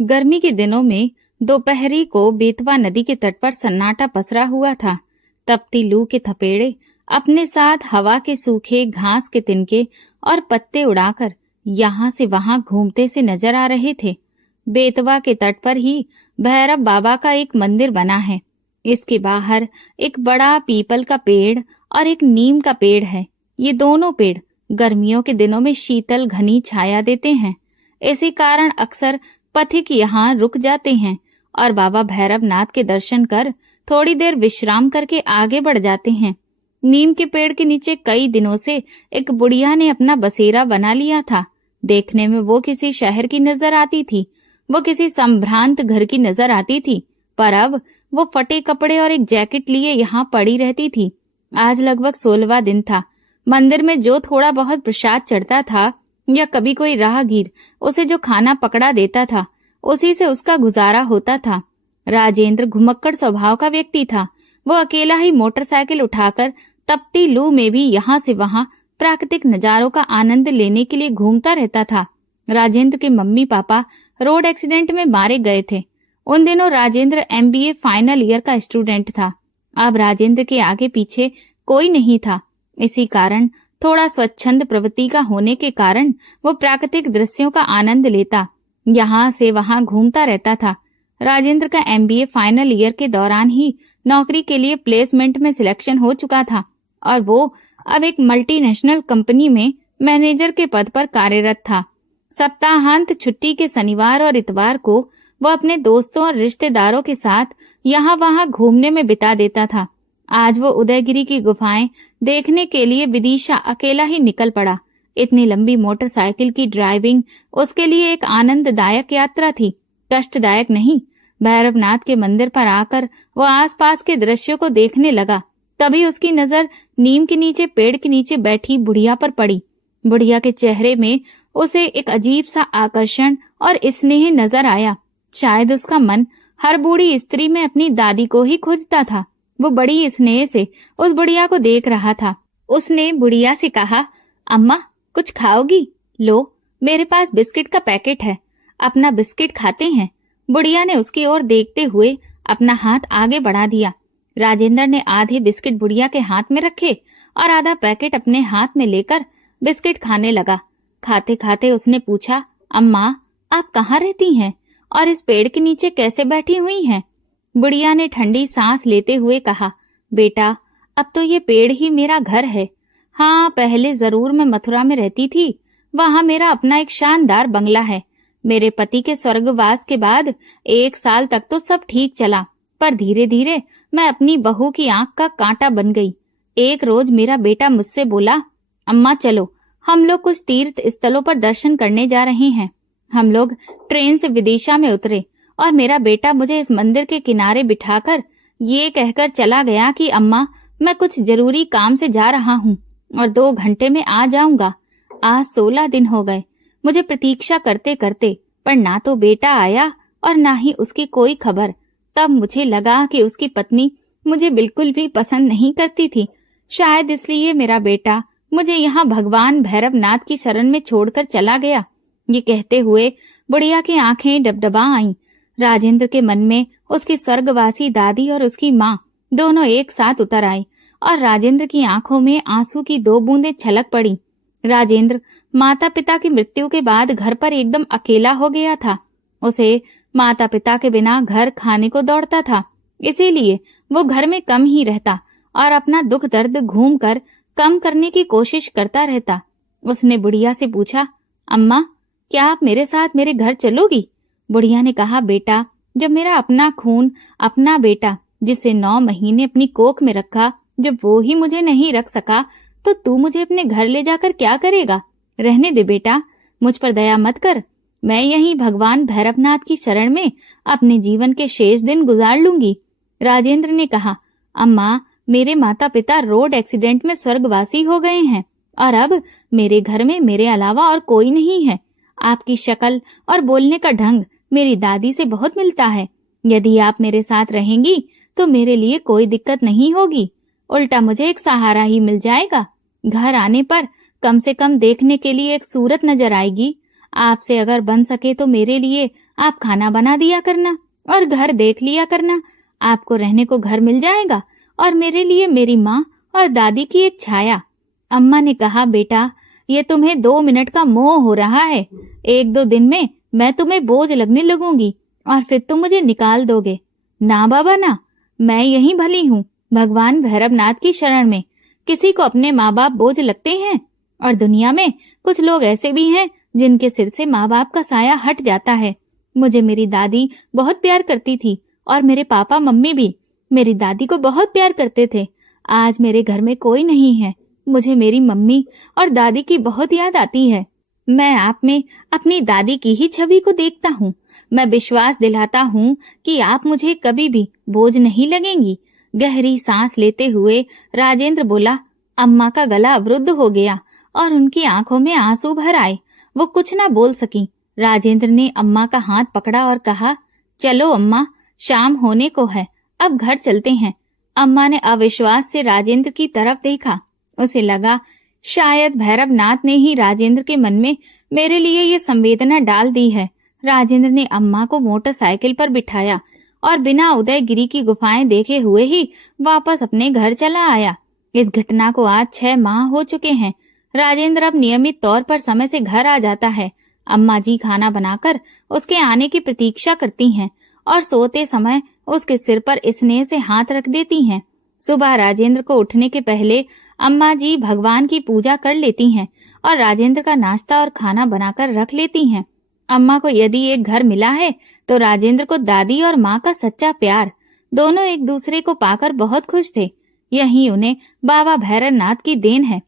गर्मी के दिनों में दोपहरी को बेतवा नदी के तट पर सन्नाटा पसरा हुआ था। तपती लू के थपेड़े अपने साथ हवा के सूखे घास के तिनके और पत्ते उड़ाकर यहाँ से वहां घूमते से नजर आ रहे थे। बेतवा के तट पर ही भैरव बाबा का एक मंदिर बना है। इसके बाहर एक बड़ा पीपल का पेड़ और एक नीम का पेड़ है। ये दोनों पेड़ गर्मियों के दिनों में शीतल घनी छाया देते हैं। इसी कारण अक्सर पथिक यहाँ रुक जाते हैं और बाबा भैरवनाथ के दर्शन कर थोड़ी देर विश्राम करके आगे बढ़ जाते हैं। नीम के पेड़ के नीचे कई दिनों से एक बुढ़िया ने अपना बसेरा बना लिया था। देखने में वो किसी शहर की नजर आती थी, वो किसी संभ्रांत घर की नजर आती थी, पर अब वो फटे कपड़े और एक जैकेट लिए यहाँ पड़ी रहती थी। आज लगभग 16वां दिन था। मंदिर में जो थोड़ा बहुत प्रसाद चढ़ता था या कभी कोई राहगीर उसे जो खाना पकड़ा देता था, उसी से उसका गुजारा होता था। राजेंद्र घुमक्कड़ स्वभाव का व्यक्ति था। वो अकेला ही मोटरसाइकिल उठाकर तपती लू में भी यहाँ से वहां प्राकृतिक नजारों का आनंद लेने के लिए घूमता रहता था। राजेंद्र के मम्मी पापा रोड एक्सीडेंट में मारे गए थे। उन दिनों राजेंद्र MBA फाइनल ईयर का स्टूडेंट था। अब राजेंद्र के आगे पीछे कोई नहीं था। इसी कारण थोड़ा स्वच्छंद प्रवृत्ति का होने के कारण वो प्राकृतिक दृश्यों का आनंद लेता, यहाँ से वहां घूमता रहता था। राजेंद्र का MBA फाइनल ईयर के दौरान ही नौकरी के लिए प्लेसमेंट में सिलेक्शन हो चुका था और वो अब एक मल्टीनेशनल कंपनी में मैनेजर के पद पर कार्यरत था। सप्ताहांत छुट्टी के शनिवार और इतवार को वो अपने दोस्तों और रिश्तेदारों के साथ यहाँ वहां घूमने में बिता देता था। आज वो उदयगिरी की गुफाएं देखने के लिए विदिशा अकेला ही निकल पड़ा। इतनी लंबी मोटरसाइकिल की ड्राइविंग उसके लिए एक आनंददायक यात्रा थी, कष्टदायक नहीं। भैरवनाथ के मंदिर पर आकर वो आसपास के दृश्यों को देखने लगा। तभी उसकी नजर नीम के नीचे पेड़ के नीचे बैठी बुढ़िया पर पड़ी। बुढ़िया के चेहरे में उसे एक अजीब सा आकर्षण और स्नेह नजर आया। शायद उसका मन हर बूढ़ी स्त्री में अपनी दादी को ही खोजता था। वो बड़ी स्नेह से उस बुढ़िया को देख रहा था। उसने बुढ़िया से कहा, अम्मा कुछ खाओगी? लो, मेरे पास बिस्किट का पैकेट है, अपना बिस्किट खाते हैं। बुढ़िया ने उसकी ओर देखते हुए अपना हाथ आगे बढ़ा दिया। राजेंद्र ने आधे बिस्किट बुढ़िया के हाथ में रखे और आधा पैकेट अपने हाथ में लेकर बिस्किट खाने लगा। खाते खाते उसने पूछा, अम्मा आप कहाँ रहती हैं और इस पेड़ के नीचे कैसे बैठी हुई हैं? बुढ़िया ने ठंडी सांस लेते हुए कहा, बेटा अब तो ये पेड़ ही मेरा घर है। हाँ, पहले जरूर मैं मथुरा में रहती थी। वहां मेरा अपना एक शानदार बंगला है। मेरे पति के स्वर्गवास के बाद 1 साल तक तो सब ठीक चला, पर धीरे धीरे मैं अपनी बहू की आंख का कांटा बन गई। एक रोज मेरा बेटा मुझसे बोला, अम्मा चलो हम लोग कुछ तीर्थ स्थलों पर दर्शन करने जा रहे हैं। हम लोग ट्रेन से विदिशा में उतरे और मेरा बेटा मुझे इस मंदिर के किनारे बिठाकर ये कहकर चला गया कि अम्मा मैं कुछ जरूरी काम से जा रहा हूँ और 2 घंटे में आ जाऊंगा। आज 16 दिन हो गए मुझे प्रतीक्षा करते करते, पर ना तो बेटा आया और ना ही उसकी कोई खबर। तब मुझे लगा कि उसकी पत्नी मुझे बिल्कुल भी पसंद नहीं करती थी। शायद इसलिए मेरा बेटा मुझे यहाँ भगवान भैरवनाथ की शरण में छोड़कर चला गया। ये कहते हुए बुढ़िया की आंखें डबडबा आईं। राजेंद्र के मन में उसकी स्वर्गवासी दादी और उसकी माँ दोनों एक साथ उतर आई और राजेंद्र की आंखों में आंसू की 2 बूंदें छलक पड़ी। राजेंद्र माता पिता की मृत्यु के बाद घर पर एकदम अकेला हो गया था। उसे माता पिता के बिना घर खाने को दौड़ता था, इसीलिए वो घर में कम ही रहता और अपना दुख दर्द घूम कर कम करने की कोशिश करता रहता। उसने बुढ़िया से पूछा, अम्मा क्या आप मेरे साथ मेरे घर चलोगी? बुढ़िया ने कहा, बेटा जब मेरा अपना खून अपना बेटा जिसे 9 महीने अपनी कोख में रखा, जब वो ही मुझे नहीं रख सका तो तू मुझे अपने घर ले जाकर क्या करेगा? रहने दे बेटा, मुझ पर दया मत कर। मैं यहीं भगवान भैरवनाथ की शरण में अपने जीवन के शेष दिन गुजार लूंगी। राजेंद्र ने कहा, अम्मा मेरे माता पिता रोड एक्सीडेंट में स्वर्गवासी हो गए हैं और अब मेरे घर में मेरे अलावा और कोई नहीं है। आपकी शक्ल और बोलने का ढंग मेरी दादी से बहुत मिलता है। यदि आप मेरे साथ रहेंगी तो मेरे लिए कोई दिक्कत नहीं होगी, उल्टा मुझे एक सहारा ही मिल जाएगा। घर आने पर कम से कम देखने के लिए एक सूरत नजर आएगी। आपसे अगर बन सके तो मेरे लिए आप खाना बना दिया करना और घर देख लिया करना। आपको रहने को घर मिल जाएगा और मेरे लिए मेरी माँ और दादी की एक छाया। अम्मा ने कहा, बेटा ये तुम्हें 2 मिनट का मोह हो रहा है। 1-2 दिन में मैं तुम्हें बोझ लगने लगूंगी और फिर तुम मुझे निकाल दोगे। ना बाबा ना, मैं यहीं भली हूँ, भगवान भैरवनाथ की शरण में। किसी को अपने माँ बाप बोझ लगते हैं और दुनिया में कुछ लोग ऐसे भी हैं जिनके सिर से माँ बाप का साया हट जाता है। मुझे मेरी दादी बहुत प्यार करती थी और मेरे पापा मम्मी भी मेरी दादी को बहुत प्यार करते थे। आज मेरे घर में कोई नहीं है। मुझे मेरी मम्मी और दादी की बहुत याद आती है। मैं आप में अपनी दादी की ही छवि को देखता हूँ। मैं विश्वास दिलाता हूँ कि आप मुझे कभी भी बोझ नहीं लगेंगी। गहरी सांस लेते हुए राजेंद्र बोला। अम्मा का गला अवरुद्ध हो गया और उनकी आंखों में आंसू भर आए। वो कुछ ना बोल सकी। राजेंद्र ने अम्मा का हाथ पकड़ा और कहा, चलो अम्मा, शाम होने को है, अब घर चलते हैं। अम्मा ने अविश्वास से राजेंद्र की तरफ देखा। उसे लगा शायद भैरवनाथ ने ही राजेंद्र के मन में मेरे लिए ये संवेदना डाल दी है। राजेंद्र ने अम्मा को मोटरसाइकिल पर बिठाया और बिना उदयगिरी की गुफाएं देखे हुए ही वापस अपने घर चला आया। इस घटना को आज 6 माह हो चुके हैं। राजेंद्र अब नियमित तौर पर समय से घर आ जाता है। अम्मा जी खाना बनाकर उसके आने की प्रतीक्षा करती हैं और सोते समय उसके सिर पर स्नेह से हाथ रख देती हैं। सुबह राजेंद्र को उठने के पहले अम्मा जी भगवान की पूजा कर लेती हैं और राजेंद्र का नाश्ता और खाना बनाकर रख लेती हैं। अम्मा को यदि एक घर मिला है तो राजेंद्र को दादी और माँ का सच्चा प्यार। दोनों एक दूसरे को पाकर बहुत खुश थे। यही उन्हें बाबा भैरवनाथ की देन है।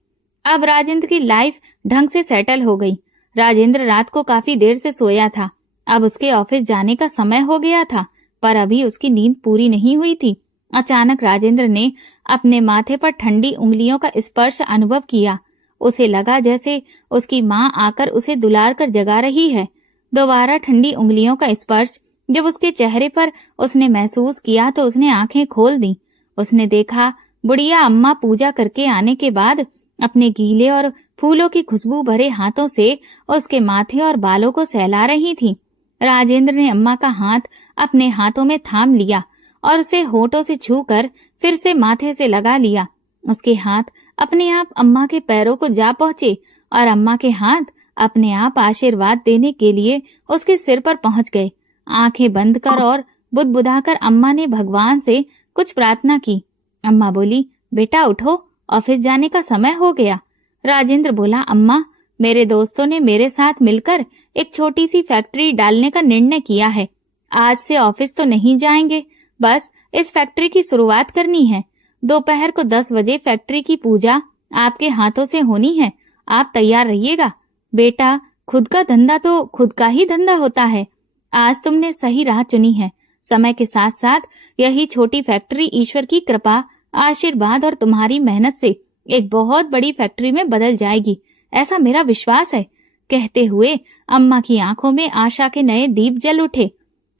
अब राजेंद्र की लाइफ ढंग से सेटल हो गई। राजेंद्र रात को काफी देर से सोया था। अब उसके ऑफिस जाने का समय हो गया था, पर अभी उसकी नींद पूरी नहीं हुई थी। अचानक राजेंद्र ने अपने माथे पर ठंडी उंगलियों का स्पर्श अनुभव किया। उसे लगा जैसे उसकी माँ आकर उसे दुलार कर जगा रही है। दोबारा ठंडी उंगलियों का स्पर्श जब उसके चेहरे पर उसने महसूस किया तो उसने आंखें खोल दी। उसने देखा बुढ़िया अम्मा पूजा करके आने के बाद अपने गीले और फूलों की खुशबू भरे हाथों से उसके माथे और बालों को सहला रही थी। राजेंद्र ने अम्मा का हाथ अपने हाथों में थाम लिया और उसे होठों से छूकर फिर से माथे से लगा लिया। उसके हाथ अपने आप अम्मा के पैरों को जा पहुंचे और अम्मा के हाथ अपने आप आशीर्वाद देने के लिए उसके सिर पर पहुंच गए। आंखें बंद कर और बुदबुदाकर अम्मा ने भगवान से कुछ प्रार्थना की। अम्मा बोली, बेटा उठो, ऑफिस जाने का समय हो गया। राजेंद्र बोला, अम्मा, मेरे दोस्तों ने मेरे साथ मिलकर एक छोटी सी फैक्ट्री डालने का निर्णय किया है। आज से ऑफिस तो नहीं जाएंगे, बस इस फैक्ट्री की शुरुआत करनी है। दोपहर को 10 बजे फैक्ट्री की पूजा आपके हाथों से होनी है। आप तैयार रहिएगा। बेटा, खुद का धंधा तो खुद का ही धंधा होता है। आज तुमने सही राह चुनी है। समय के साथ साथ यही छोटी फैक्ट्री ईश्वर की कृपा, आशीर्वाद और तुम्हारी मेहनत से एक बहुत बड़ी फैक्ट्री में बदल जाएगी, ऐसा मेरा विश्वास है। कहते हुए अम्मा की आंखों में आशा के नए दीप जल उठे।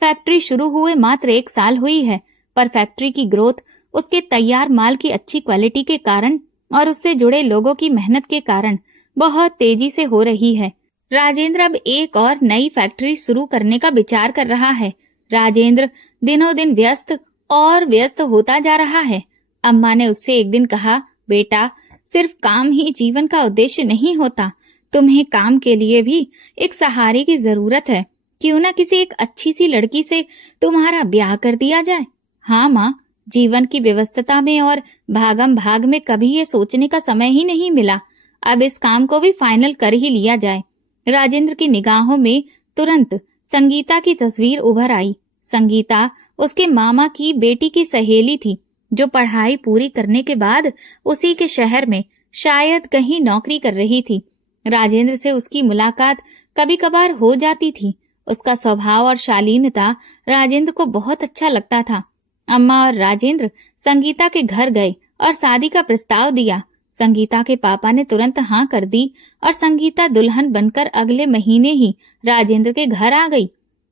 फैक्ट्री शुरू हुए मात्र 1 साल हुई है, पर फैक्ट्री की ग्रोथ उसके तैयार माल की अच्छी क्वालिटी के कारण और उससे जुड़े लोगों की मेहनत के कारण बहुत तेजी से हो रही है। राजेंद्र अब एक और नई फैक्ट्री शुरू करने का विचार कर रहा है। राजेंद्र दिनों दिन व्यस्त और व्यस्त होता जा रहा है। अम्मा ने उससे एक दिन कहा, बेटा, सिर्फ काम ही जीवन का उद्देश्य नहीं होता। तुम्हें काम के लिए भी एक सहारे की जरूरत है। क्यों ना किसी एक अच्छी सी लड़की से तुम्हारा ब्याह कर दिया जाए। हाँ माँ, जीवन की व्यस्तता में और भागम भाग में कभी ये सोचने का समय ही नहीं मिला। अब इस काम को भी फाइनल कर ही लिया जाए। राजेंद्र की निगाहों में तुरंत संगीता की तस्वीर उभर आई। संगीता उसके मामा की बेटी की सहेली थी, जो पढ़ाई पूरी करने के बाद उसी के शहर में शायद कहीं नौकरी कर रही थी। राजेंद्र से उसकी मुलाकात कभी कभार हो जाती थी। उसका स्वभाव और शालीनता राजेंद्र को बहुत अच्छा लगता था। अम्मा और राजेंद्र संगीता के घर गए और शादी का प्रस्ताव दिया। संगीता के पापा ने तुरंत हाँ कर दी और संगीता दुल्हन बनकर अगले महीने ही राजेंद्र के घर आ गई।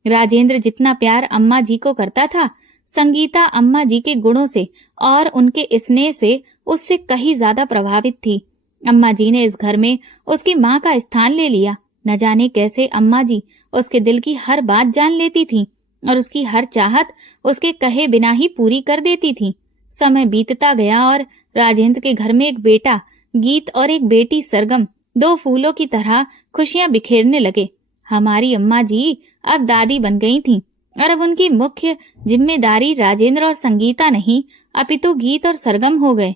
राजेंद्र जितना प्यार अम्मा जी को करता था, संगीता अम्मा जी के गुणों से और उनके स्नेह से उससे कहीं ज्यादा प्रभावित थी। अम्मा जी ने इस घर में उसकी माँ का स्थान ले लिया। न जाने कैसे अम्मा जी उसके दिल की हर बात जान लेती थीं और उसकी हर चाहत उसके कहे बिना ही पूरी कर देती थीं। समय बीतता गया और राजेंद्र के घर में एक बेटा गीत और एक बेटी सरगम दो फूलों की तरह खुशियां बिखेरने लगे। हमारी अम्मा जी अब दादी बन गई थीं और अब उनकी मुख्य जिम्मेदारी राजेंद्र और संगीता नहीं अपितु गीत और सरगम हो गए।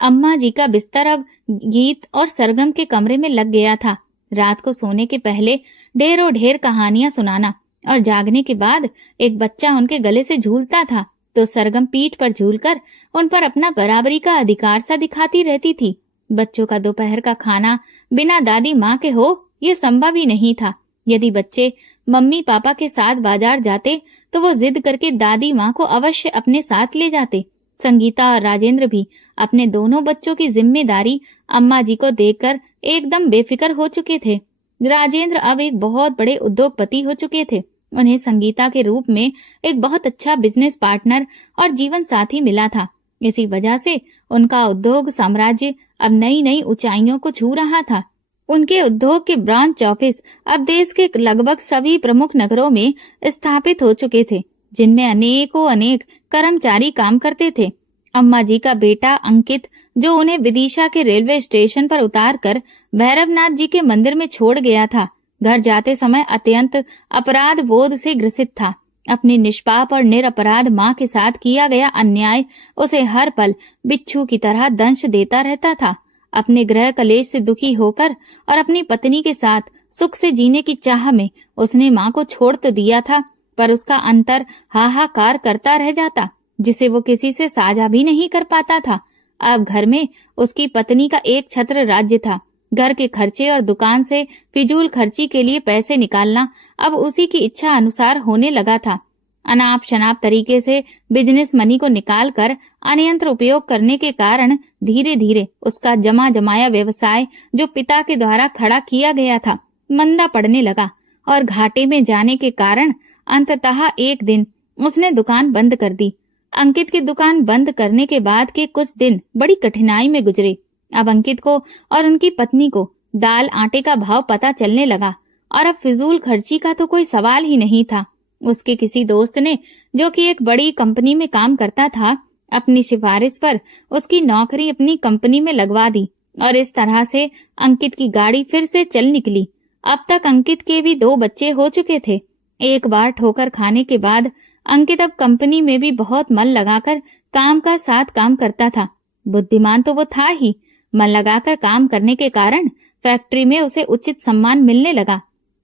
अम्मा जी का बिस्तर अब गीत और सरगम के कमरे में लग गया था। रात को सोने के पहले ढेरों ढेर कहानियां सुनाना और जागने के बाद एक बच्चा उनके गले से झूलता था तो सरगम पीठ पर झूलकर उन पर अपना बराबरी का अधिकार सा दिखाती रहती थी। बच्चों का दोपहर का खाना बिना दादी माँ के हो ये संभव ही नहीं था। यदि बच्चे मम्मी पापा के साथ बाजार जाते तो वो जिद करके दादी माँ को अवश्य अपने साथ ले जाते। संगीता और राजेंद्र भी अपने दोनों बच्चों की जिम्मेदारी अम्मा जी को देखकर एकदम बेफिक्र हो चुके थे। राजेंद्र अब एक बहुत बड़े उद्योगपति हो चुके थे। उन्हें संगीता के रूप में एक बहुत अच्छा बिजनेस पार्टनर और जीवन साथी मिला था। इसी वजह से उनका उद्योग साम्राज्य अब नई नई ऊंचाइयों को छू रहा था। उनके उद्योग के ब्रांच ऑफिस अब देश के लगभग सभी प्रमुख नगरों में स्थापित हो चुके थे, जिनमें अनेकों अनेक कर्मचारी काम करते थे। अम्मा जी का बेटा अंकित, जो उन्हें विदिशा के रेलवे स्टेशन पर उतारकर भैरवनाथ जी के मंदिर में छोड़ गया था, घर जाते समय अत्यंत अपराध बोध से ग्रसित था। अपनी निष्पाप और निरपराध माँ के साथ किया गया अन्याय उसे हर पल बिच्छू की तरह दंश देता रहता था। अपने गृह कलेश से दुखी होकर और अपनी पत्नी के साथ सुख से जीने की चाह में उसने माँ को छोड़ तो दिया था, पर उसका अंतर हाहाकार करता रह जाता, जिसे वो किसी से साझा भी नहीं कर पाता था। अब घर में उसकी पत्नी का एक छत्र राज्य था। घर के खर्चे और दुकान से फिजूल खर्ची के लिए पैसे निकालना अब उसी की इच्छा अनुसार होने लगा था। अनाप शनाप तरीके से बिजनेस मनी को निकालकर अनियंत्र उपयोग करने के कारण धीरे धीरे उसका जमा जमाया व्यवसाय, जो पिता के द्वारा खड़ा किया गया था, मंदा पड़ने लगा और घाटे में जाने के कारण अंततः एक दिन उसने दुकान बंद कर दी। अंकित की दुकान बंद करने के बाद के कुछ दिन बड़ी कठिनाई में गुजरे। अब अंकित को और उनकी पत्नी को दाल आटे का भाव पता चलने लगा और अब फिजूल खर्ची का तो कोई सवाल ही नहीं था। उसके किसी दोस्त ने, जो कि एक बड़ी कंपनी में काम करता था, अपनी सिफारिश पर उसकी नौकरी अपनी कंपनी में लगवा दी और इस तरह से अंकित की गाड़ी फिर से चल निकली। अब तक अंकित के भी 2 बच्चे हो चुके थे। एक बार ठोकर खाने के बाद अंकित अब कंपनी में भी बहुत मन लगाकर काम का साथ काम करता था। बुद्धिमान तो वो था ही, मन लगाकर काम करने के कारण फैक्ट्री में उसे उचित सम्मान मिलने लगा।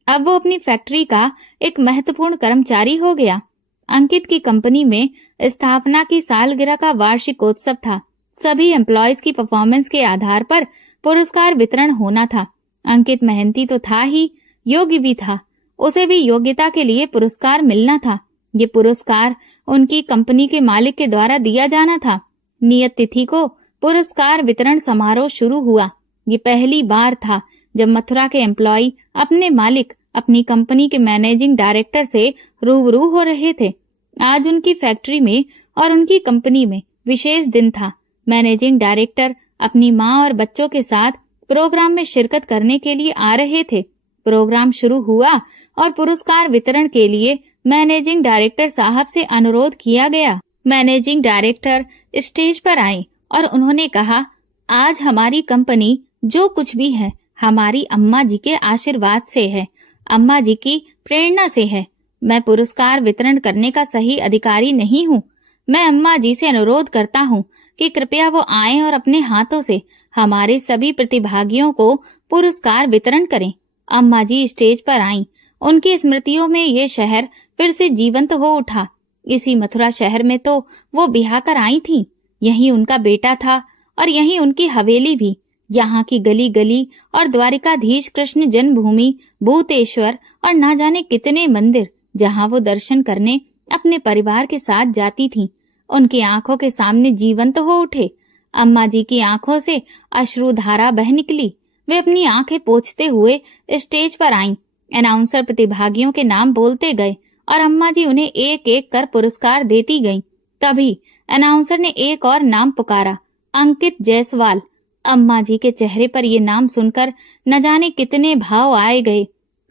अब वो अपनी फैक्ट्री का एक महत्वपूर्ण कर्मचारी हो गया। अंकित की कंपनी में स्थापना की सालगिरह का वार्षिकोत्सव था। सभी एम्प्लॉयज की परफॉर्मेंस के आधार पर पुरस्कार वितरण होना था। अंकित मेहनती तो था ही, योग्य भी था। उसे भी योग्यता के लिए पुरस्कार मिलना था। ये पुरस्कार उनकी कंपनी के मालिक के द्वारा दिया जाना था। नियत तिथि को पुरस्कार वितरण समारोह शुरू हुआ। ये पहली बार था जब मथुरा के एम्प्लॉय अपने मालिक, अपनी कंपनी के मैनेजिंग डायरेक्टर से रूबरू हो रहे थे। आज उनकी फैक्ट्री में और उनकी कंपनी में विशेष दिन था। मैनेजिंग डायरेक्टर अपनी माँ और बच्चों के साथ प्रोग्राम में शिरकत करने के लिए आ रहे थे। प्रोग्राम शुरू हुआ और पुरस्कार वितरण के लिए मैनेजिंग डायरेक्टर साहब से अनुरोध किया गया। मैनेजिंग डायरेक्टर स्टेज पर आए और उन्होंने कहा, आज हमारी कंपनी जो कुछ भी है हमारी अम्मा जी के आशीर्वाद से है, अम्मा जी की प्रेरणा से है। मैं पुरस्कार वितरण करने का सही अधिकारी नहीं हूँ। मैं अम्मा जी से अनुरोध करता हूँ कि कृपया वो आएं और अपने हाथों से हमारे सभी प्रतिभागियों को पुरस्कार वितरण करें। अम्मा जी स्टेज पर आईं। उनकी स्मृतियों में ये शहर फिर से जीवंत हो उठा। इसी मथुरा शहर में तो वो ब्याह कर आई थीं। यहीं उनका बेटा था और यहीं उनकी हवेली भी। यहाँ की गली गली और द्वारिकाधीश कृष्ण जन्मभूमि, भूतेश्वर और ना जाने कितने मंदिर, जहाँ वो दर्शन करने अपने परिवार के साथ जाती थीं, उनकी आंखों के सामने जीवंत हो उठे। अम्मा जी की आंखों से अश्रुधारा बह निकली। वे अपनी आंखें पोंछते हुए स्टेज पर आईं। अनाउंसर प्रतिभागियों के नाम बोलते गए और अम्मा जी उन्हें एक एक कर पुरस्कार देती गईं। तभी अनाउंसर ने एक और नाम पुकारा, अंकित जायसवाल। अम्मा जी के चेहरे पर ये नाम सुनकर न जाने कितने भाव आए गए।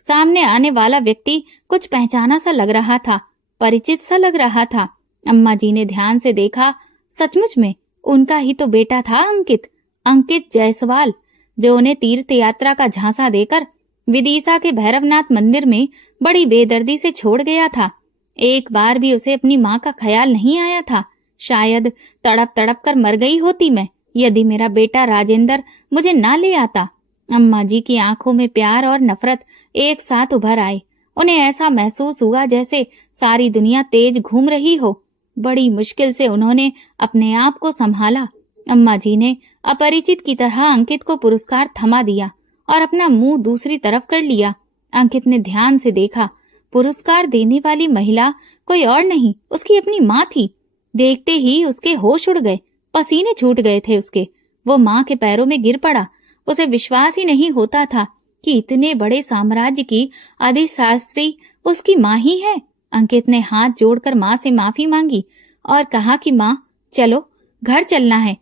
सामने आने वाला व्यक्ति कुछ पहचाना सा लग रहा था, परिचित सा लग रहा था। अम्मा जी ने ध्यान से देखा, सचमुच में उनका ही तो बेटा था अंकित, अंकित जायसवाल, जो उन्हें तीर्थ यात्रा का झांसा देकर विदिशा के भैरवनाथ मंदिर में बड़ी बेदर्दी से छोड़ गया था। एक बार भी उसे अपनी माँ का ख्याल नहीं आया था। शायद तड़प तड़प कर मर गई होती मैं, यदि मेरा बेटा राजेंद्र मुझे ना ले आता। अम्मा जी की आंखों में प्यार और नफरत एक साथ उभर आए। उन्हें ऐसा महसूस हुआ जैसे सारी दुनिया तेज घूम रही हो। बड़ी मुश्किल से उन्होंने अपने आप को संभाला। अम्मा जी ने अपरिचित की तरह अंकित को पुरस्कार थमा दिया और अपना मुंह दूसरी तरफ कर लिया। अंकित ने ध्यान से देखा, पुरस्कार देने वाली महिला कोई और नहीं, उसकी अपनी माँ थी। देखते ही उसके होश उड़ गए, पसीने छूट गए थे उसके। वो माँ के पैरों में गिर पड़ा। उसे विश्वास ही नहीं होता था कि इतने बड़े साम्राज्य की अधिशास्त्री उसकी माँ ही है। अंकित ने हाथ जोड़कर माँ से माफी मांगी और कहा कि माँ चलो, घर चलना है।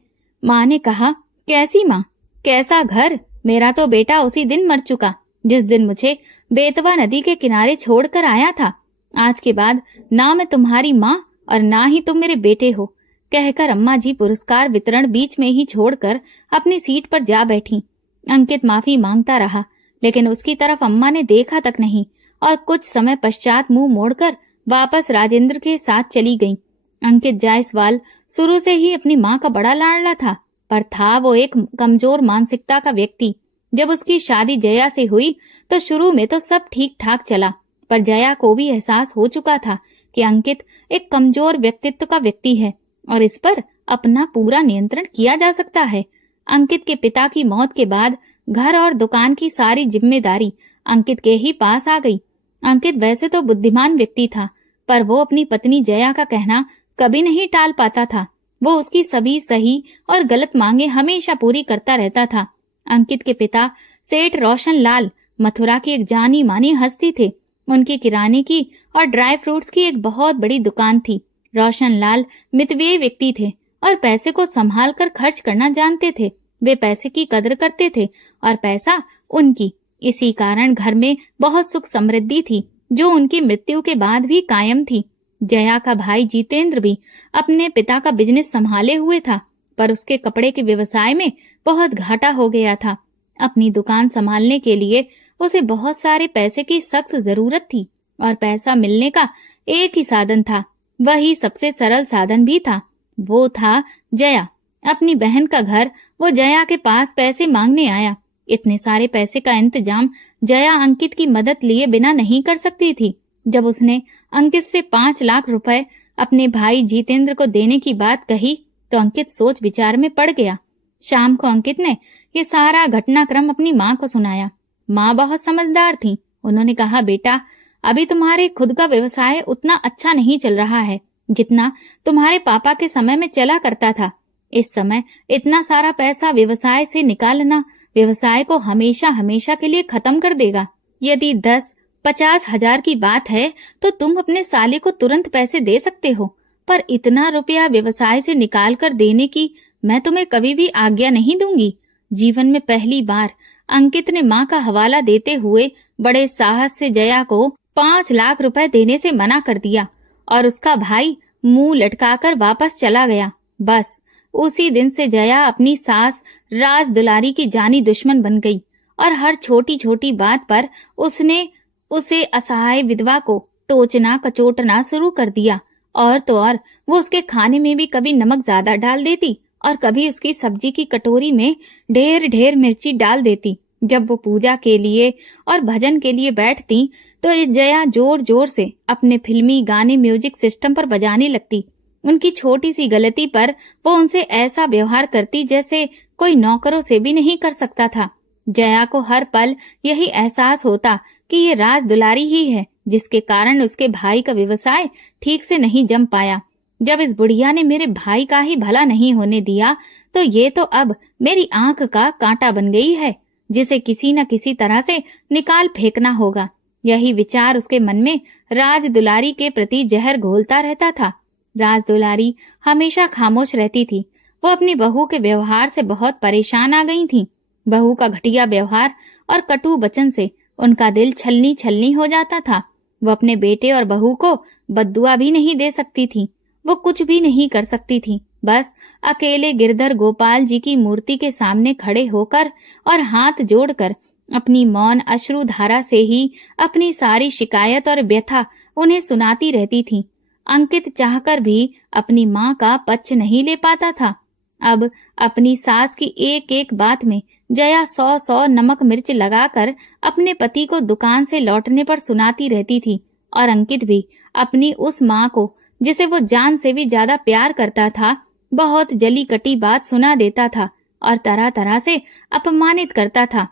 माँ ने कहा, कैसी माँ, कैसा घर? मेरा तो बेटा उसी दिन मर चुका जिस दिन मुझे बेतवा नदी के किनारे छोड़कर आया था। आज के बाद ना मैं तुम्हारी माँ और ना ही तुम मेरे बेटे हो, कहकर अम्मा जी पुरस्कार वितरण बीच में ही छोड़कर अपनी सीट पर जा बैठी। अंकित माफी मांगता रहा, लेकिन उसकी तरफ अम्मा ने देखा तक नहीं और कुछ समय पश्चात मुंह मोड़कर वापस राजेंद्र के साथ चली गई। अंकित जायसवाल शुरू से ही अपनी माँ का बड़ा लाडला था, पर था वो एक कमजोर मानसिकता का व्यक्ति। जब उसकी शादी जया से हुई तो शुरू में तो सब ठीक ठाक चला, पर जया को भी एहसास हो चुका था कि अंकित एक कमजोर व्यक्तित्व का व्यक्ति है और इस पर अपना पूरा नियंत्रण किया जा सकता है। अंकित के पिता की मौत के बाद घर और दुकान की सारी जिम्मेदारी अंकित के ही पास आ गई। अंकित वैसे तो बुद्धिमान व्यक्ति था, पर वो अपनी पत्नी जया का कहना कभी नहीं टाल पाता था। वो उसकी सभी सही और गलत मांगे हमेशा पूरी करता रहता था। अंकित के पिता सेठ रोशन लाल मथुरा की एक जानी मानी हस्ती थे। उनकी किराने की और ड्राई फ्रूट्स की एक बहुत बड़ी दुकान थी। रोशन लाल मितव्ययी व्यक्ति थे और पैसे को संभाल कर खर्च करना जानते थे। वे पैसे की कदर करते थे और पैसा उनकी। इसी कारण घर में बहुत सुख समृद्धि थी, जो उनकी मृत्यु के बाद भी कायम थी। जया का भाई जितेंद्र भी अपने पिता का बिजनेस संभाले हुए था, पर उसके कपड़े के व्यवसाय में बहुत घाटा हो गया था। अपनी दुकान संभालने के लिए उसे बहुत सारे पैसे की सख्त जरूरत थी और पैसा मिलने का एक ही साधन था, वही सबसे सरल साधन भी था, वो था जया। अपनी बहन का घर वो जया के पास पैसे मांगने आया। इतने सारे पैसे का इंतजाम जया अंकित की मदद लिए बिना नहीं कर सकती थी। जब उसने अंकित से 5 लाख रुपए अपने भाई जितेंद्र को देने की बात कही तो अंकित सोच विचार में पड़ गया। शाम को अंकित ने ये सारा घटनाक्रम अपनी माँ को सुनाया। माँ बहुत समझदार थी। उन्होंने कहा, बेटा अभी तुम्हारे खुद का व्यवसाय उतना अच्छा नहीं चल रहा है जितना तुम्हारे पापा के समय में चला करता था। इस समय इतना सारा पैसा व्यवसाय से निकालना व्यवसाय को हमेशा हमेशा के लिए खत्म कर देगा। यदि 10-50 हजार की बात है तो तुम अपने साले को तुरंत पैसे दे सकते हो, पर इतना रुपया व्यवसाय से निकाल कर देने की मैं तुम्हें कभी भी आज्ञा नहीं दूंगी। जीवन में पहली बार अंकित ने माँ का हवाला देते हुए बड़े साहस से जया को 5 लाख रुपए देने से मना कर दिया और उसका भाई मुंह लटकाकर वापस चला गया। बस उसी दिन से जया अपनी सास राज दुलारी की जानी दुश्मन बन गई और हर छोटी छोटी बात पर उसने उसे असहाय विधवा को टोचना कचोटना शुरू कर दिया। और तो और वो उसके खाने में भी कभी नमक ज्यादा डाल देती और कभी उसकी सब्जी की कटोरी में ढेर ढेर मिर्ची डाल देती। जब वो पूजा के लिए और भजन के लिए बैठती तो जया जोर जोर से अपने फिल्मी गाने म्यूजिक सिस्टम पर बजाने लगती। उनकी छोटी सी गलती पर वो उनसे ऐसा व्यवहार करती जैसे कोई नौकरों से भी नहीं कर सकता था। जया को हर पल यही एहसास होता कि ये राज दुलारी ही है जिसके कारण उसके भाई का व्यवसाय ठीक से नहीं जम पाया। जब इस बुढ़िया ने मेरे भाई का ही भला नहीं होने दिया तो ये तो अब मेरी आंख का कांटा बन गई है, जिसे किसी न किसी तरह से निकाल फेंकना होगा। यही विचार उसके मन में राज दुलारी के प्रति जहर घोलता रहता था। राज दुलारी हमेशा खामोश रहती थी। वो अपनी बहू के व्यवहार से बहुत परेशान आ गई थी। बहू का घटिया व्यवहार और कटु वचन से उनका दिल छलनी छलनी हो जाता था। वो अपने बेटे और बहू को बद्दुआ भी नहीं दे सकती थी। वो कुछ भी नहीं कर सकती थी। बस अकेले गिरधर गोपाल जी की मूर्ति के सामने खड़े होकर और हाथ जोड़कर अपनी मौन अश्रु धारा से ही अपनी सारी शिकायत और व्यथा उन्हें सुनाती रहती थी। अंकित चाहकर भी अपनी माँ का पक्ष नहीं ले पाता था। अब अपनी सास की एक एक बात में जया 100 नमक मिर्च लगाकर अपने पति को दुकान से लौटने पर सुनाती रहती थी और अंकित भी अपनी उस माँ को, जिसे वो जान से भी ज्यादा प्यार करता था, बहुत जली कटी बात सुना देता था और तरह तरह से अपमानित करता था।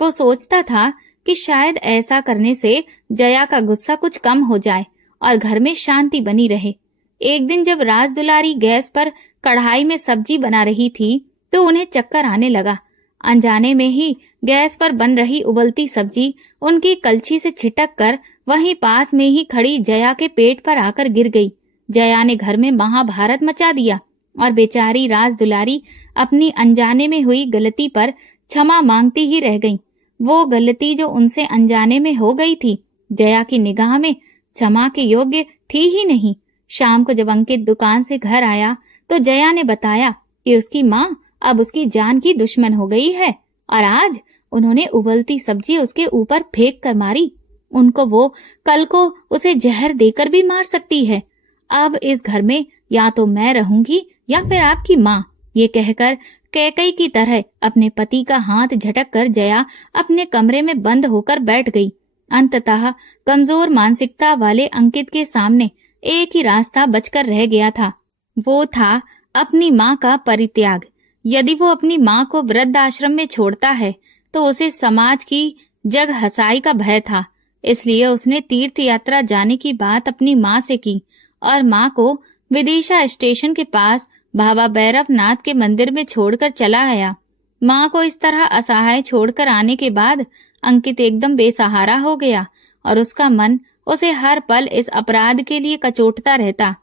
वो सोचता था कि शायद ऐसा करने से जया का गुस्सा कुछ कम हो जाए और घर में शांति बनी रहे। एक दिन जब राजदुलारी गैस पर कढ़ाई में सब्जी बना रही थी तो उन्हें चक्कर आने लगा। अनजाने में ही गैस पर बन रही उबलती सब्जी उनकी कलछी से छिटक कर वहीं पास में ही खड़ी जया के पेट पर आकर गिर गई। जया ने घर में महाभारत मचा दिया और बेचारी राजदुलारी अपनी अनजाने में हुई गलती पर क्षमा मांगती ही रह गई। वो गलती जो उनसे अनजाने में हो गई थी, जया की निगाह में क्षमा के योग्य थी ही नहीं। शाम को जब अंकित दुकान से घर आया तो जया ने बताया कि उसकी माँ अब उसकी जान की दुश्मन हो गई है और आज उन्होंने उबलती सब्जी उसके ऊपर फेंक कर मारी। उनको वो कल को उसे जहर देकर भी मार सकती है। अब इस घर में या तो मैं रहूंगी या फिर आपकी माँ। ये कहकर कैकई की तरह अपने पति का हाथ झटक कर जया अपने कमरे में बंद होकर बैठ गई। अंततः कमजोर मानसिकता वाले अंकित के सामने एक ही रास्ता बचकर रह गया था। वो था अपनी माँ का परित्याग। यदि वो अपनी माँ को वृद्ध आश्रम में छोड़ता है तो उसे समाज की जग हंसाई का भय था। इसलिए उसने तीर्थ यात्रा जाने की बात अपनी माँ से की और माँ को विदिशा स्टेशन के पास बाबा भैरवनाथ के मंदिर में छोड़कर चला आया। माँ को इस तरह असहाय छोड़कर आने के बाद अंकित एकदम बेसहारा हो गया और उसका मन उसे हर पल इस अपराध के लिए कचोटता रहता।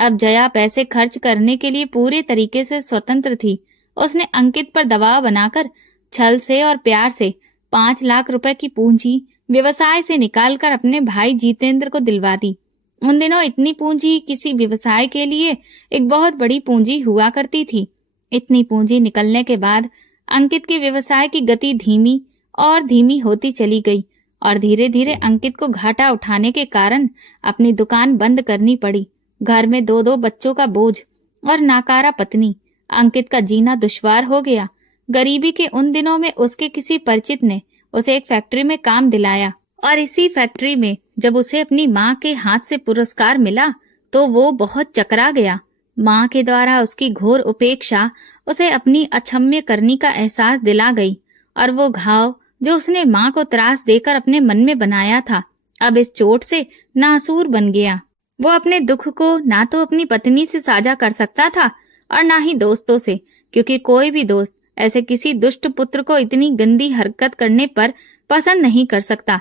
अब जया पैसे खर्च करने के लिए पूरे तरीके से स्वतंत्र थी। उसने अंकित पर दबाव बनाकर छल से और प्यार से 5 लाख रुपए की पूंजी व्यवसाय से निकालकर अपने भाई जितेंद्र को दिलवा दी। उन दिनों इतनी पूंजी किसी व्यवसाय के लिए एक बहुत बड़ी पूंजी हुआ करती थी। इतनी पूंजी निकलने के बाद अंकित के व्यवसाय की गति धीमी और धीमी होती चली गई और धीरे धीरे अंकित को घाटा उठाने के कारण अपनी दुकान बंद करनी पड़ी। घर में 2-2 बच्चों का बोझ और नाकारा पत्नी, अंकित का जीना दुश्वार हो गया। गरीबी के उन दिनों में उसके किसी परिचित ने उसे एक फैक्ट्री में काम दिलाया और इसी फैक्ट्री में जब उसे अपनी माँ के हाथ से पुरस्कार मिला तो वो बहुत चकरा गया। माँ के द्वारा उसकी घोर उपेक्षा उसे अपनी अक्षम्य करनी का एहसास दिला गई और वो घाव जो उसने माँ को त्रास देकर अपने मन में बनाया था, अब इस चोट से नासूर बन गया। वो अपने दुख को ना तो अपनी पत्नी से साझा कर सकता था और ना ही दोस्तों से, क्योंकि कोई भी दोस्त ऐसे किसी दुष्ट पुत्र को इतनी गंदी हरकत करने पर पसंद नहीं कर सकता।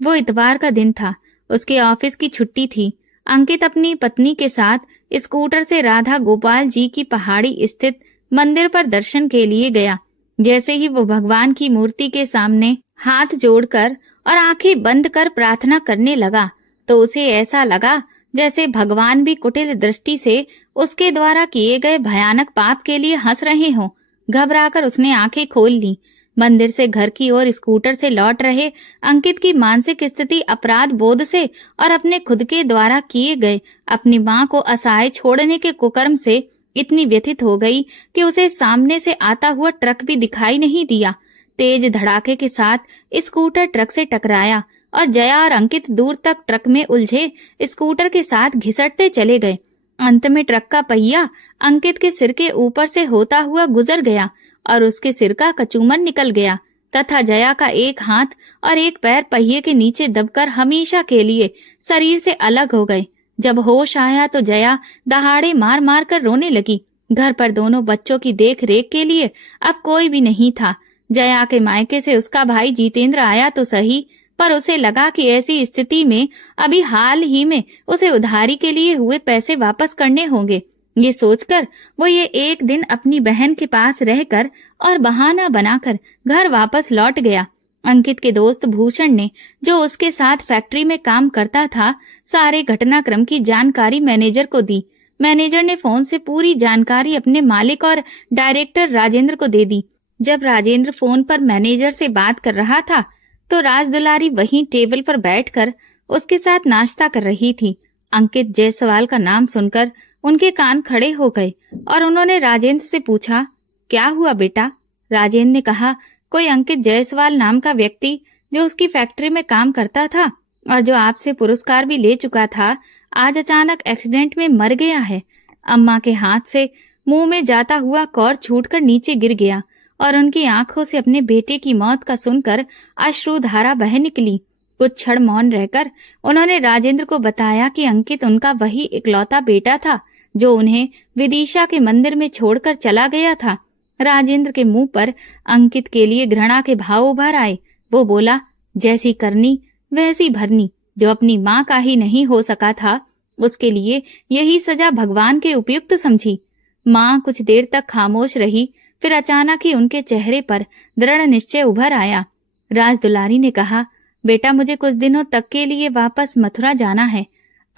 वो इतवार का दिन था, उसके ऑफिस की छुट्टी थी। अंकित अपनी पत्नी के साथ स्कूटर से राधा गोपाल जी की पहाड़ी स्थित मंदिर पर दर्शन के लिए गया। जैसे ही वो भगवान की मूर्ति के सामने हाथ जोड़कर और आंखें बंद कर प्रार्थना करने लगा तो उसे ऐसा लगा जैसे भगवान भी कुटिल दृष्टि से उसके द्वारा किए गए भयानक पाप के लिए हंस रहे हों। घबराकर उसने आंखें खोल ली। मंदिर से घर की ओर स्कूटर से लौट रहे अंकित की मानसिक स्थिति अपराध बोध से और अपने खुद के द्वारा किए गए अपनी माँ को असहाय छोड़ने के कुकर्म से इतनी व्यथित हो गई कि उसे सामने से आता हुआ ट्रक भी दिखाई नहीं दिया। तेज धड़ाके के साथ स्कूटर ट्रक से टकराया और जया और अंकित दूर तक ट्रक में उलझे स्कूटर के साथ घिसटते चले गए। अंत में ट्रक का पहिया अंकित के सिर के ऊपर से होता हुआ गुजर गया और उसके सिर का कचूमर निकल गया तथा जया का एक हाथ और एक पैर पहिए के नीचे दबकर हमेशा के लिए शरीर से अलग हो गए। जब होश आया तो जया दहाड़े मार मार कर रोने लगी। घर पर दोनों बच्चों की देख रेख के लिए अब कोई भी नहीं था। जया के मायके से उसका भाई जितेंद्र आया तो सही, पर उसे लगा कि ऐसी स्थिति में अभी हाल ही में उसे उधारी के लिए हुए पैसे वापस करने होंगे। ये सोचकर वो ये एक दिन अपनी बहन के पास रहकर और बहाना बनाकर घर वापस लौट गया। अंकित के दोस्त भूषण ने, जो उसके साथ फैक्ट्री में काम करता था, सारे घटनाक्रम की जानकारी मैनेजर को दी। मैनेजर ने फोन से पूरी जानकारी अपने मालिक और डायरेक्टर राजेंद्र को दे दी। जब राजेंद्र फोन पर मैनेजर से बात कर रहा था तो राजदुलारी वहीं टेबल पर बैठकर उसके साथ नाश्ता कर रही थी। अंकित जायसवाल का नाम सुनकर उनके कान खड़े हो गए और उन्होंने राजेंद्र से पूछा, क्या हुआ बेटा? राजेंद्र ने कहा, कोई अंकित जायसवाल नाम का व्यक्ति जो उसकी फैक्ट्री में काम करता था और जो आपसे पुरस्कार भी ले चुका था, आज अचानक एक्सीडेंट में मर गया है। अम्मा के हाथ से मुंह में जाता हुआ कौर छूटकर नीचे गिर गया और उनकी आंखों से अपने बेटे की मौत का सुनकर अश्रुधारा बह निकली। कुछ क्षण मौन रहकर उन्होंने राजेंद्र को बताया कि अंकित उनका वही इकलौता बेटा था जो उन्हें विदिशा के मंदिर में छोड़कर चला गया था। राजेंद्र के मुंह पर अंकित के लिए घृणा के भाव उभर आए। वो बोला, जैसी करनी वैसी भरनी। जो अपनी माँ का ही नहीं हो सका था, उसके लिए यही सजा भगवान के उपयुक्त समझी। माँ कुछ देर तक खामोश रही, फिर अचानक ही उनके चेहरे पर दृढ़ निश्चय उभर आया। राजदुलारी ने कहा, बेटा, मुझे कुछ दिनों तक के लिए वापस मथुरा जाना है।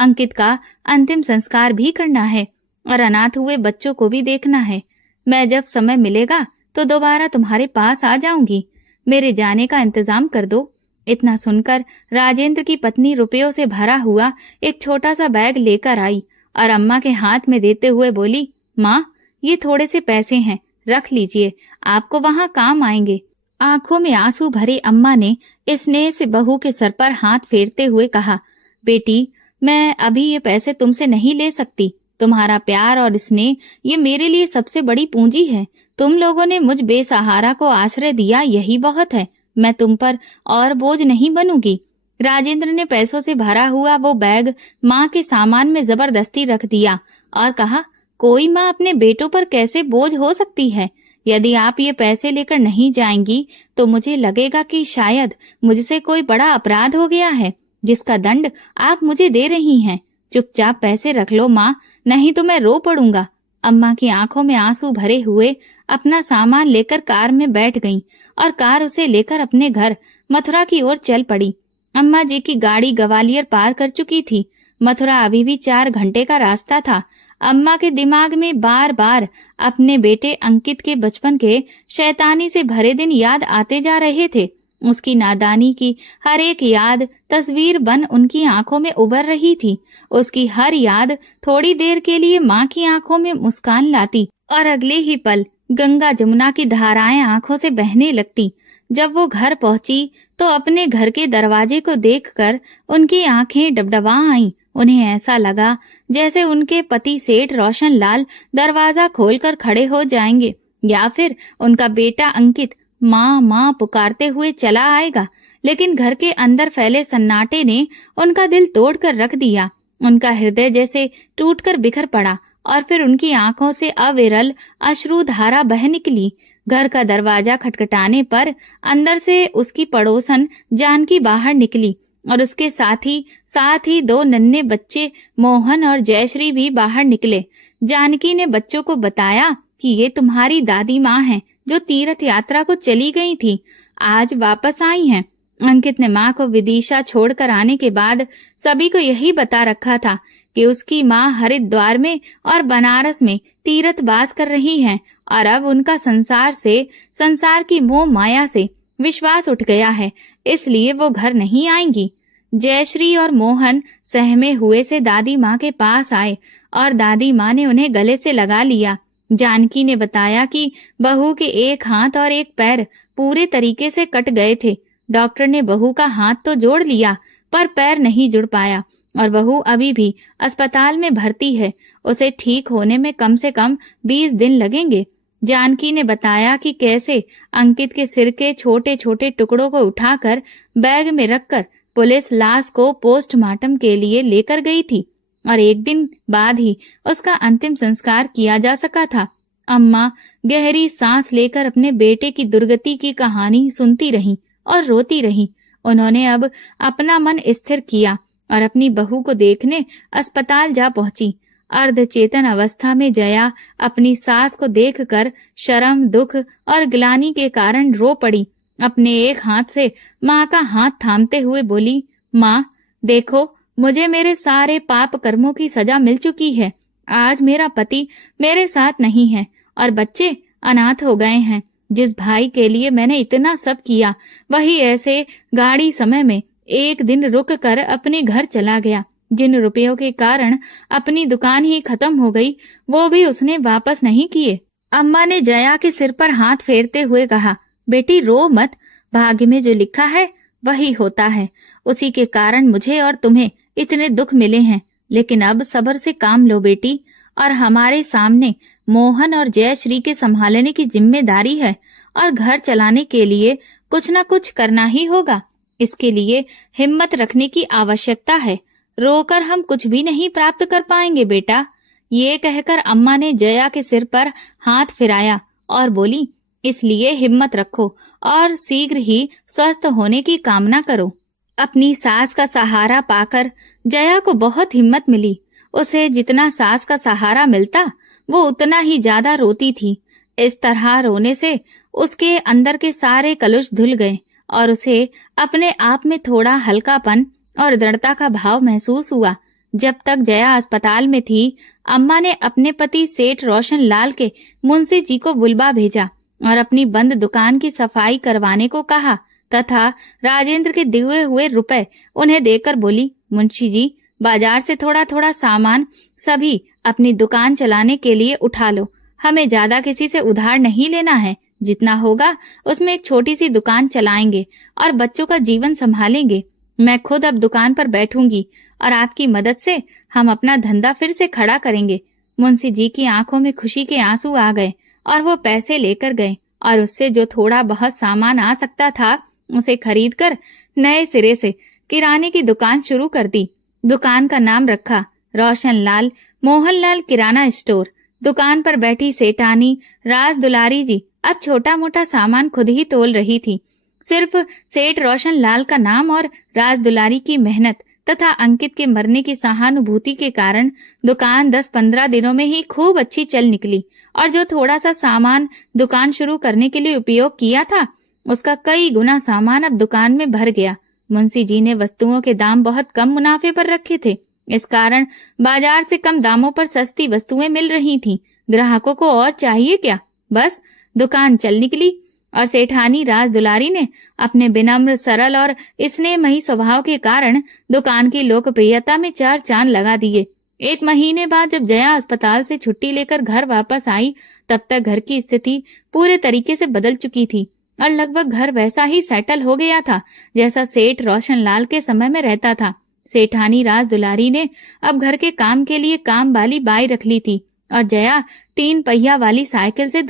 अंकित का अंतिम संस्कार भी करना है और अनाथ हुए बच्चों को भी देखना है। मैं जब समय मिलेगा तो दोबारा तुम्हारे पास आ जाऊंगी। मेरे जाने का इंतजाम कर दो। इतना सुनकर राजेंद्र की पत्नी रुपयों से भरा हुआ एक छोटा सा बैग लेकर आई और अम्मा के हाथ में देते हुए बोली, माँ, ये थोड़े से पैसे हैं, रख लीजिए, आपको वहाँ काम आएंगे। आंखों में आंसू भरी अम्मा ने स्नेह से बहू के सर पर हाथ फेरते हुए कहा, बेटी, मैं अभी ये पैसे तुमसे नहीं ले सकती। तुम्हारा प्यार और स्नेह ये मेरे लिए सबसे बड़ी पूंजी है। तुम लोगों ने मुझ बेसहारा को आश्रय दिया, यही बहुत है। मैं तुम पर और बोझ नहीं बनूंगी। राजेंद्र ने पैसों से भरा हुआ वो बैग माँ के सामान में जबरदस्ती रख दिया और कहा, कोई माँ अपने बेटों पर कैसे बोझ हो सकती है? यदि आप ये पैसे लेकर नहीं जाएंगी तो मुझे लगेगा कि शायद मुझसे कोई बड़ा अपराध हो गया है, जिसका दंड आप मुझे दे रही हैं। चुपचाप पैसे रख लो माँ, नहीं तो मैं रो पड़ूंगा। अम्मा की आंखों में आंसू भरे हुए अपना सामान लेकर कार में बैठ गईं और कार उसे लेकर अपने घर मथुरा की ओर चल पड़ी। अम्मा जी की गाड़ी ग्वालियर पार कर चुकी थी। मथुरा अभी भी 4 घंटे का रास्ता था। अम्मा के दिमाग में बार बार अपने बेटे अंकित के बचपन के शैतानी से भरे दिन याद आते जा रहे थे। उसकी नादानी की हर एक याद तस्वीर बन उनकी आंखों में उभर रही थी। उसकी हर याद थोड़ी देर के लिए माँ की आंखों में मुस्कान लाती और अगले ही पल गंगा जमुना की धाराएं आंखों से बहने लगती। जब वो घर पहुंची तो अपने घर के दरवाजे को देखकर उनकी आंखें डबडबा आईं। उन्हें ऐसा लगा जैसे उनके पति सेठ रोशन लाल दरवाजा खोलकर खड़े हो जाएंगे या फिर उनका बेटा अंकित माँ माँ पुकारते हुए चला आएगा। लेकिन घर के अंदर फैले सन्नाटे ने उनका दिल तोड़कर रख दिया। उनका हृदय जैसे टूटकर बिखर पड़ा और फिर उनकी आंखों से अविरल अश्रुधारा बह निकली। घर का दरवाजा खटखटाने पर अंदर से उसकी पड़ोसन जानकी बाहर निकली और उसके साथ ही 2 नन्हे बच्चे मोहन और जयश्री भी बाहर निकले। जानकी ने बच्चों को बताया कि ये तुम्हारी दादी माँ हैं, जो तीर्थ यात्रा को चली गई थी, आज वापस आई हैं। अंकित ने माँ को विदिशा छोड़कर आने के बाद सभी को यही बता रखा था कि उसकी माँ हरिद्वार में और बनारस में तीर्थवास कर रही हैं और अब उनका संसार की मोह माया से विश्वास उठ गया है, इसलिए वो घर नहीं आएंगी। जयश्री और मोहन सहमे हुए से दादी माँ के पास आए और दादी माँ ने उन्हें गले से लगा लिया। जानकी ने बताया कि बहू के एक हाथ और एक पैर पूरे तरीके से कट गए थे। डॉक्टर ने बहू का हाथ तो जोड़ लिया पर पैर नहीं जुड़ पाया और बहू अभी भी अस्पताल में भर्ती है। उसे ठीक होने में कम से कम 20 दिन लगेंगे। जानकी ने बताया कि कैसे अंकित के सिर के छोटे छोटे टुकड़ों को उठाकर बैग में रखकर पुलिस लाश को पोस्टमार्टम के लिए लेकर गई थी और 1 दिन बाद ही उसका अंतिम संस्कार किया जा सका था। अम्मा गहरी सांस लेकर अपने बेटे की दुर्गति की कहानी सुनती रहीं और रोती रहीं। उन्होंने अब अपना मन स्थिर किया और अपनी बहू को देखने अस्पताल जा पहुंची। अर्धचेतन अवस्था में जया अपनी सास को देखकर शर्म, दुख और ग्लानि के कारण रो पड़ी। अपने एक हाथ से माँ का हाथ थामते हुए बोली, माँ देखो, मुझे मेरे सारे पाप कर्मों की सजा मिल चुकी है। आज मेरा पति मेरे साथ नहीं है और बच्चे अनाथ हो गए हैं। जिस भाई के लिए मैंने इतना सब किया, वही ऐसे गाड़ी समय में एक दिन रुक कर अपने घर चला गया। जिन रुपयों के कारण अपनी दुकान ही खत्म हो गई, वो भी उसने वापस नहीं किए। अम्मा ने जया के सिर पर हाथ फेरते हुए कहा, बेटी रो मत, भाग्य में जो लिखा है वही होता है। उसी के कारण मुझे और तुम्हें इतने दुख मिले हैं, लेकिन अब सब्र से काम लो बेटी। और हमारे सामने मोहन और जयश्री के संभालने की जिम्मेदारी है और घर चलाने के लिए कुछ न कुछ करना ही होगा। इसके लिए हिम्मत रखने की आवश्यकता है। रोकर हम कुछ भी नहीं प्राप्त कर पाएंगे बेटा। ये कहकर अम्मा ने जया के सिर पर हाथ फिराया और बोली, इसलिए हिम्मत रखो और शीघ्र ही स्वस्थ होने की कामना करो। अपनी सास का सहारा पाकर जया को बहुत हिम्मत मिली। उसे जितना सास का सहारा मिलता, वो उतना ही ज्यादा रोती थी। इस तरह रोने से उसके अंदर के सारे कलुष धुल गए और उसे अपने आप में थोड़ा हल्कापन और दृढ़ता का भाव महसूस हुआ। जब तक जया अस्पताल में थी, अम्मा ने अपने पति सेठ रोशन लाल के मुंशी जी को बुलवा भेजा और अपनी बंद दुकान की सफाई करवाने को कहा तथा राजेंद्र के दिए हुए रुपए उन्हें देकर बोली, मुंशी जी, बाजार से थोड़ा थोड़ा सामान सभी अपनी दुकान चलाने के लिए उठा लो। हमें ज्यादा किसी से उधार नहीं लेना है। जितना होगा उसमें एक छोटी सी दुकान चलाएंगे और बच्चों का जीवन संभालेंगे। मैं खुद अब दुकान पर बैठूंगी और आपकी मदद से हम अपना धंधा फिर से खड़ा करेंगे। मुंशी जी की आंखों में खुशी के आंसू आ गए और वो पैसे लेकर गए और उससे जो थोड़ा बहुत सामान आ सकता था, उसे खरीदकर नए सिरे से किराने की दुकान शुरू कर दी। दुकान का नाम रखा रोशन लाल मोहनलाल किराना स्टोर। दुकान पर बैठी सेठानी राज दुलारी जी अब छोटा मोटा सामान खुद ही तोल रही थी। सिर्फ सेठ रोशन लाल का नाम और राज दुलारी की मेहनत तथा अंकित के मरने की सहानुभूति के कारण दुकान 10-15 दिनों में ही खूब अच्छी चल निकली और जो थोड़ा सा सामान दुकान शुरू करने के लिए उपयोग किया था, उसका कई गुना सामान अब दुकान में भर गया। मुंशी जी ने वस्तुओं के दाम बहुत कम मुनाफे पर रखे थे। इस कारण बाजार से कम दामों पर सस्ती वस्तुएं मिल रही थीं। ग्राहकों को और चाहिए क्या, बस दुकान चल निकली। और सेठानी राज दुलारी ने अपने विनम्र, सरल और स्नेहमयी स्वभाव के कारण दुकान की लोकप्रियता में 4 चांद लगा दिए। 1 महीने बाद जब जया अस्पताल से छुट्टी लेकर घर वापस आई, तब तक घर की स्थिति पूरे तरीके से बदल चुकी थी और लगभग घर वैसा ही सेटल हो गया था जैसा सेठ रोशन लाल के समय में रहता था। सेठानी राज दुलारी ने अब घर के काम के लिए काम वाली बाई रख ली थी और जया 3 पहिया वाली साइकिल से